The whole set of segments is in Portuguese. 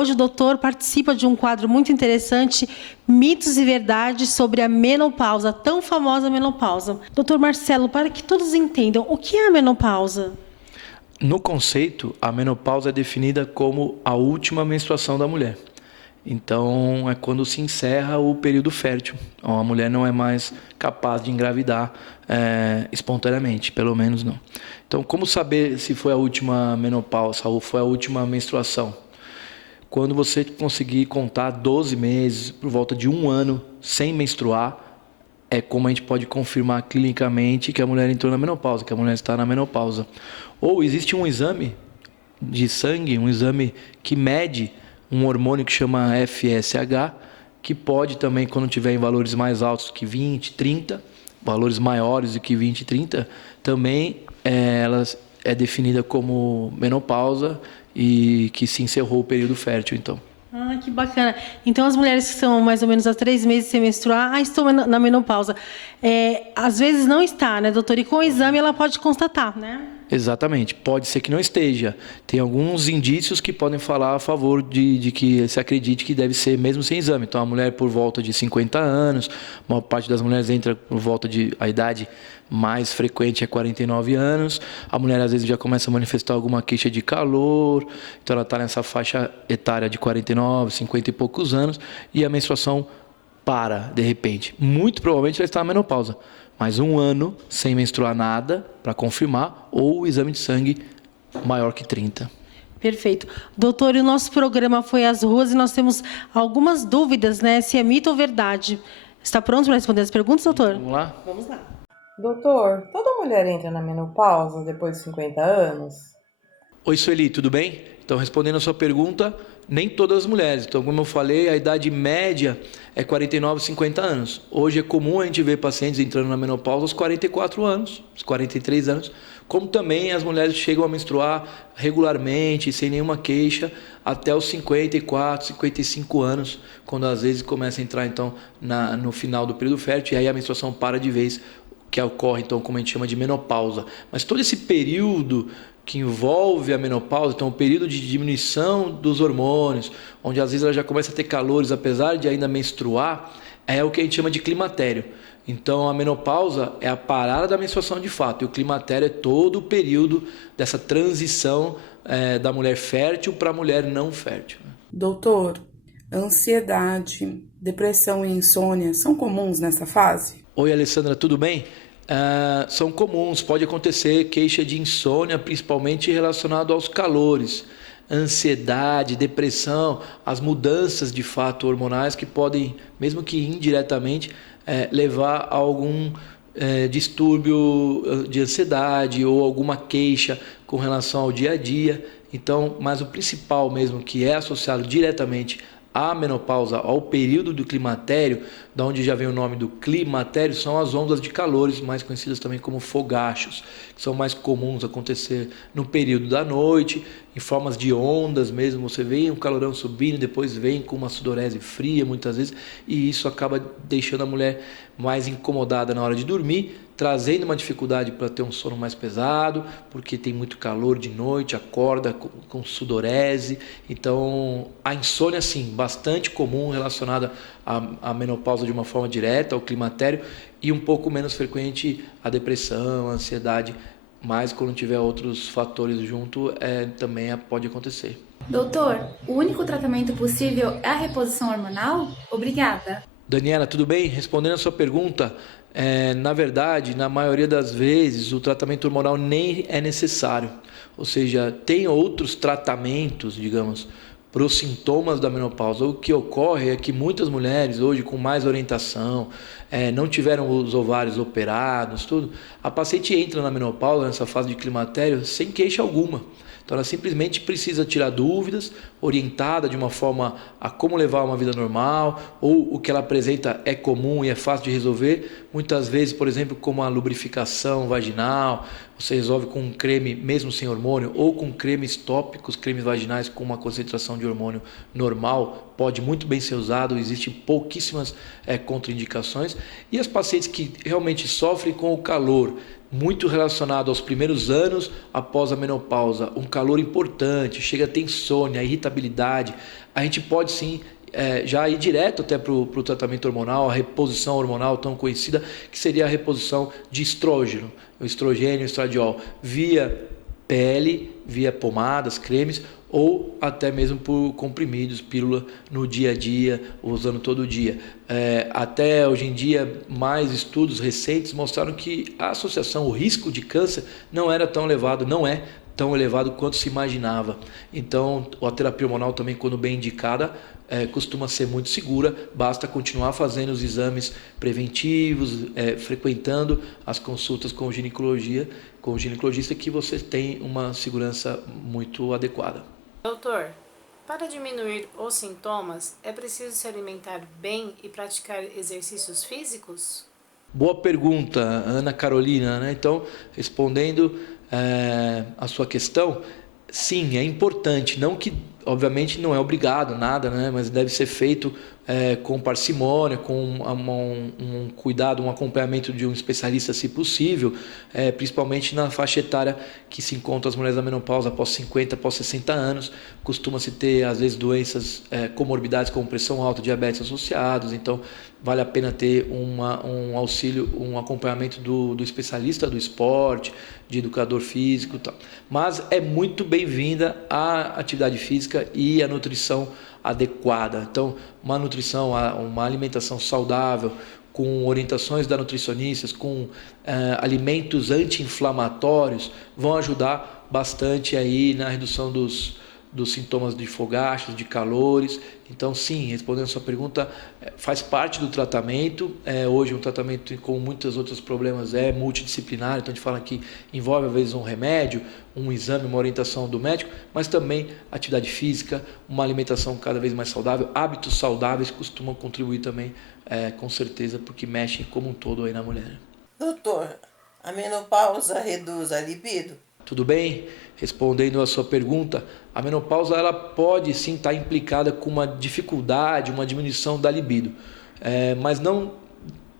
hoje o doutor participa de um quadro muito interessante, Mitos e Verdades sobre a menopausa, a tão famosa menopausa. Doutor Marcelo, para que todos entendam, o que é a menopausa? No conceito, a menopausa é definida como a última menstruação da mulher. Então, é quando se encerra o período fértil. Então, a mulher não é mais capaz de engravidar espontaneamente, pelo menos não. Então, como saber se foi a última menopausa ou foi a última menstruação? Quando você conseguir contar 12 meses, por volta de um ano, sem menstruar, é como a gente pode confirmar clinicamente que a mulher entrou na menopausa, que a mulher está na menopausa. Ou existe um exame de sangue, um exame que mede um hormônio que chama FSH, que pode também, quando tiver em valores mais altos que 20, 30, valores maiores do que 20 e 30, também ela é definida como menopausa e que se encerrou o período fértil, então. Ah, que bacana. Então, as mulheres que são mais ou menos há 3 meses sem menstruar, estou na menopausa. Às vezes não está, né, doutor? E com o exame ela pode constatar, né? Exatamente. Pode ser que não esteja. Tem alguns indícios que podem falar a favor de que se acredite que deve ser mesmo sem exame. Então, a mulher por volta de 50 anos, a maior parte das mulheres entra por volta de... A idade mais frequente é 49 anos. A mulher, às vezes, já começa a manifestar alguma queixa de calor. Então, ela está nessa faixa etária de 49, 50 e poucos anos. E a menstruação para, de repente. Muito provavelmente ela está na menopausa. Mais um ano sem menstruar nada, para confirmar, ou o exame de sangue maior que 30. Perfeito. Doutor, e o nosso programa foi às ruas e nós temos algumas dúvidas, né? Se é mito ou verdade. Está pronto para responder as perguntas, doutor? Vamos lá? Vamos lá. Doutor, toda mulher entra na menopausa depois de 50 anos? Oi, Sueli, tudo bem? Então, respondendo a sua pergunta, nem todas as mulheres. Então, como eu falei, a idade média é 49, 50 anos. Hoje é comum a gente ver pacientes entrando na menopausa aos 44 anos, aos 43 anos, como também as mulheres chegam a menstruar regularmente, sem nenhuma queixa, até os 54, 55 anos, quando às vezes começa a entrar então no final do período fértil, e aí a menstruação para de vez, que ocorre então como a gente chama de menopausa. Mas todo esse período que envolve a menopausa, então o período de diminuição dos hormônios, onde às vezes ela já começa a ter calores, apesar de ainda menstruar, é o que a gente chama de climatério. Então a menopausa é a parada da menstruação de fato, e o climatério é todo o período dessa transição da mulher fértil para a mulher não fértil. Doutor, ansiedade, depressão e insônia são comuns nessa fase? Oi, Alessandra, tudo bem? São comuns, pode acontecer queixa de insônia, principalmente relacionado aos calores, ansiedade, depressão, as mudanças de fato hormonais que podem, mesmo que indiretamente, levar a algum distúrbio de ansiedade ou alguma queixa com relação ao dia a dia. Então, mas o principal mesmo que é associado diretamente à menopausa, ao período do climatério, da onde já vem o nome do climatério, são as ondas de calores, mais conhecidas também como fogachos, que são mais comuns acontecer no período da noite, em formas de ondas mesmo. Você vê um calorão subindo, depois vem com uma sudorese fria muitas vezes, e isso acaba deixando a mulher mais incomodada na hora de dormir, trazendo uma dificuldade para ter um sono mais pesado, porque tem muito calor de noite, acorda com sudorese. Então, a insônia, sim, bastante comum relacionada à menopausa de uma forma direta, ao climatério, e um pouco menos frequente a depressão, a ansiedade, mas quando tiver outros fatores junto, também pode acontecer. Doutor, o único tratamento possível é a reposição hormonal? Obrigada. Daniela, tudo bem? Respondendo a sua pergunta, na verdade, na maioria das vezes, o tratamento hormonal nem é necessário. Ou seja, tem outros tratamentos, digamos, para os sintomas da menopausa. O que ocorre é que muitas mulheres, hoje, com mais orientação, não tiveram os ovários operados, tudo, a paciente entra na menopausa, nessa fase de climatério, sem queixa alguma. Então, ela simplesmente precisa tirar dúvidas, orientada de uma forma a como levar uma vida normal, ou o que ela apresenta é comum e é fácil de resolver. Muitas vezes, por exemplo, como a lubrificação vaginal, você resolve com um creme mesmo sem hormônio, ou com cremes tópicos, cremes vaginais com uma concentração de hormônio normal, pode muito bem ser usado, existem pouquíssimas contraindicações. E as pacientes que realmente sofrem com o calor, muito relacionado aos primeiros anos após a menopausa, um calor importante, chega a ter insônia, irritabilidade, a gente pode sim já ir direto até para o tratamento hormonal, a reposição hormonal tão conhecida, que seria a reposição de estrógeno, o estrogênio, o estradiol, via pele, via pomadas, cremes, ou até mesmo por comprimidos, pílula no dia a dia, usando todo dia. Até hoje em dia, mais estudos recentes mostraram que a associação, o risco de câncer não era tão elevado, não é tão elevado quanto se imaginava. Então, a terapia hormonal também, quando bem indicada, costuma ser muito segura, basta continuar fazendo os exames preventivos, frequentando as consultas com o ginecologista, que você tem uma segurança muito adequada. Doutor, para diminuir os sintomas, é preciso se alimentar bem e praticar exercícios físicos? Boa pergunta, Ana Carolina, né? Então, respondendo a sua questão, sim, é importante, não que, obviamente, não é obrigado nada, né? Mas deve ser feito com parcimônia, com um cuidado, um acompanhamento de um especialista, se possível, principalmente na faixa etária que se encontra as mulheres da menopausa após 50, após 60 anos, costuma-se ter, às vezes, doenças, comorbidades como pressão alta, diabetes associados, então vale a pena ter um auxílio, um acompanhamento do especialista do esporte, de educador físico e tal. Mas é muito bem-vinda a atividade física e a nutrição adequada. Então, uma nutrição, uma alimentação saudável, com orientações da nutricionistas, com alimentos anti-inflamatórios, vão ajudar bastante aí na redução dos sintomas de fogachos, de calores. Então, sim, respondendo a sua pergunta, faz parte do tratamento. Hoje, um tratamento, como muitos outros problemas, é multidisciplinar. Então, a gente fala que envolve, às vezes, um remédio, um exame, uma orientação do médico, mas também atividade física, uma alimentação cada vez mais saudável. Hábitos saudáveis costumam contribuir também, com certeza, porque mexem como um todo aí na mulher. Doutor, a menopausa reduz a libido? Tudo bem? Respondendo a sua pergunta, a menopausa ela pode sim estar implicada com uma dificuldade, uma diminuição da libido, mas não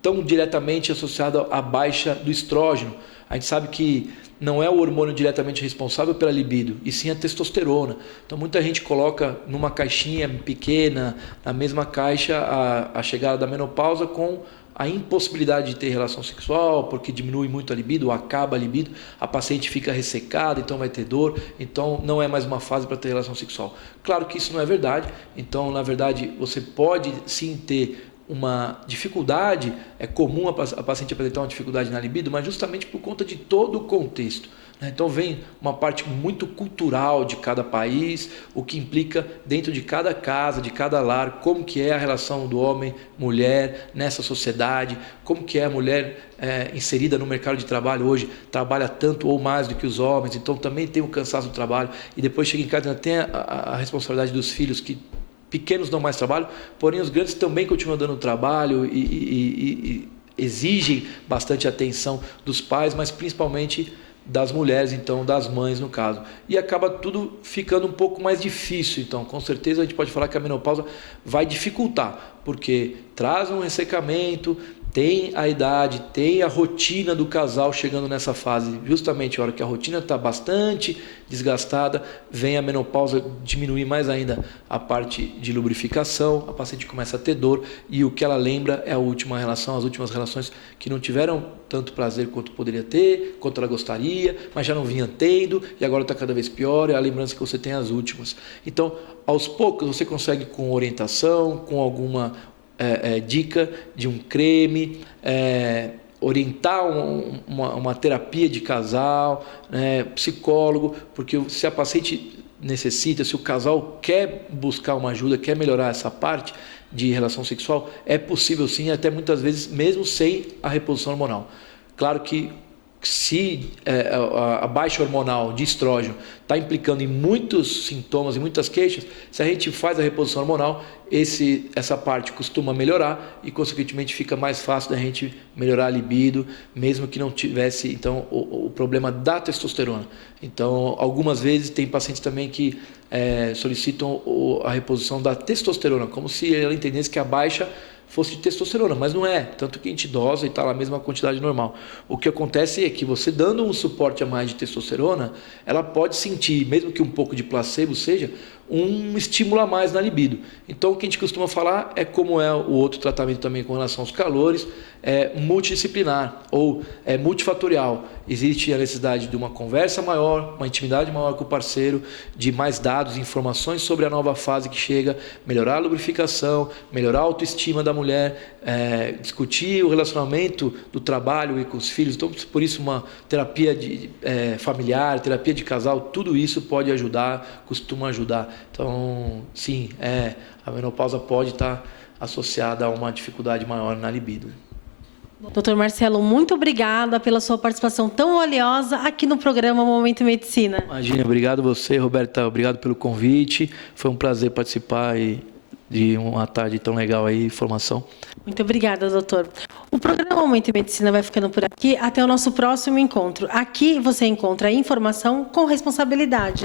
tão diretamente associada à baixa do estrógeno. A gente sabe que não é o hormônio diretamente responsável pela libido, e sim a testosterona. Então muita gente coloca numa caixinha pequena, na mesma caixa, a chegada da menopausa com a impossibilidade de ter relação sexual, porque diminui muito a libido, acaba a libido, a paciente fica ressecada, então vai ter dor, então não é mais uma fase para ter relação sexual. Claro que isso não é verdade, então na verdade você pode sim ter uma dificuldade, é comum a paciente apresentar uma dificuldade na libido, mas justamente por conta de todo o contexto. Então vem uma parte muito cultural de cada país, o que implica dentro de cada casa, de cada lar, como que é a relação do homem, mulher nessa sociedade, como que é a mulher inserida no mercado de trabalho hoje, trabalha tanto ou mais do que os homens, então também tem o cansaço do trabalho, e depois chega em casa e tem a responsabilidade dos filhos, que pequenos dão mais trabalho, porém os grandes também continuam dando trabalho e exigem bastante atenção dos pais, mas principalmente das mulheres, então das mães no caso, e acaba tudo ficando um pouco mais difícil. Então com certeza a gente pode falar que a menopausa vai dificultar, porque traz um ressecamento, tem a idade, tem a rotina do casal chegando nessa fase, justamente a hora que a rotina está bastante desgastada, vem a menopausa diminuir mais ainda a parte de lubrificação, a paciente começa a ter dor, e o que ela lembra é a última relação, as últimas relações que não tiveram tanto prazer quanto poderia ter, quanto ela gostaria, mas já não vinha tendo, e agora está cada vez pior, é a lembrança que você tem as últimas. Então, aos poucos, você consegue com orientação, com alguma dica de um creme, orientar uma terapia de casal, psicólogo, porque se a paciente necessita, se o casal quer buscar uma ajuda, quer melhorar essa parte de relação sexual, é possível sim, até muitas vezes mesmo sem a reposição hormonal. Claro que se a baixa hormonal de estrógeno está implicando em muitos sintomas e muitas queixas, se a gente faz a reposição hormonal, essa parte costuma melhorar e, consequentemente, fica mais fácil da gente melhorar a libido, mesmo que não tivesse então o problema da testosterona. Então, algumas vezes tem pacientes também que solicitam a reposição da testosterona, como se ela entendesse que a baixa fosse de testosterona, mas não é. Tanto que a gente dosa e está na mesma quantidade normal. O que acontece é que você dando um suporte a mais de testosterona, ela pode sentir, mesmo que um pouco de placebo seja, um estímulo a mais na libido. Então, o que a gente costuma falar é como é o outro tratamento também com relação aos calores, multidisciplinar ou multifatorial. Existe a necessidade de uma conversa maior, uma intimidade maior com o parceiro, de mais dados, informações sobre a nova fase que chega, melhorar a lubrificação, melhorar a autoestima da mulher, discutir o relacionamento do trabalho e com os filhos. Então, por isso, uma terapia familiar, terapia de casal, tudo isso pode ajudar, costuma ajudar. Então, sim, a menopausa pode estar associada a uma dificuldade maior na libido. Doutor Marcelo, muito obrigada pela sua participação tão valiosa aqui no programa Momento Medicina. Imagina, obrigado você, Roberta, obrigado pelo convite. Foi um prazer participar de uma tarde tão legal aí, informação. Muito obrigada, doutor. O programa Momento Medicina vai ficando por aqui. Até o nosso próximo encontro. Aqui você encontra informação com responsabilidade.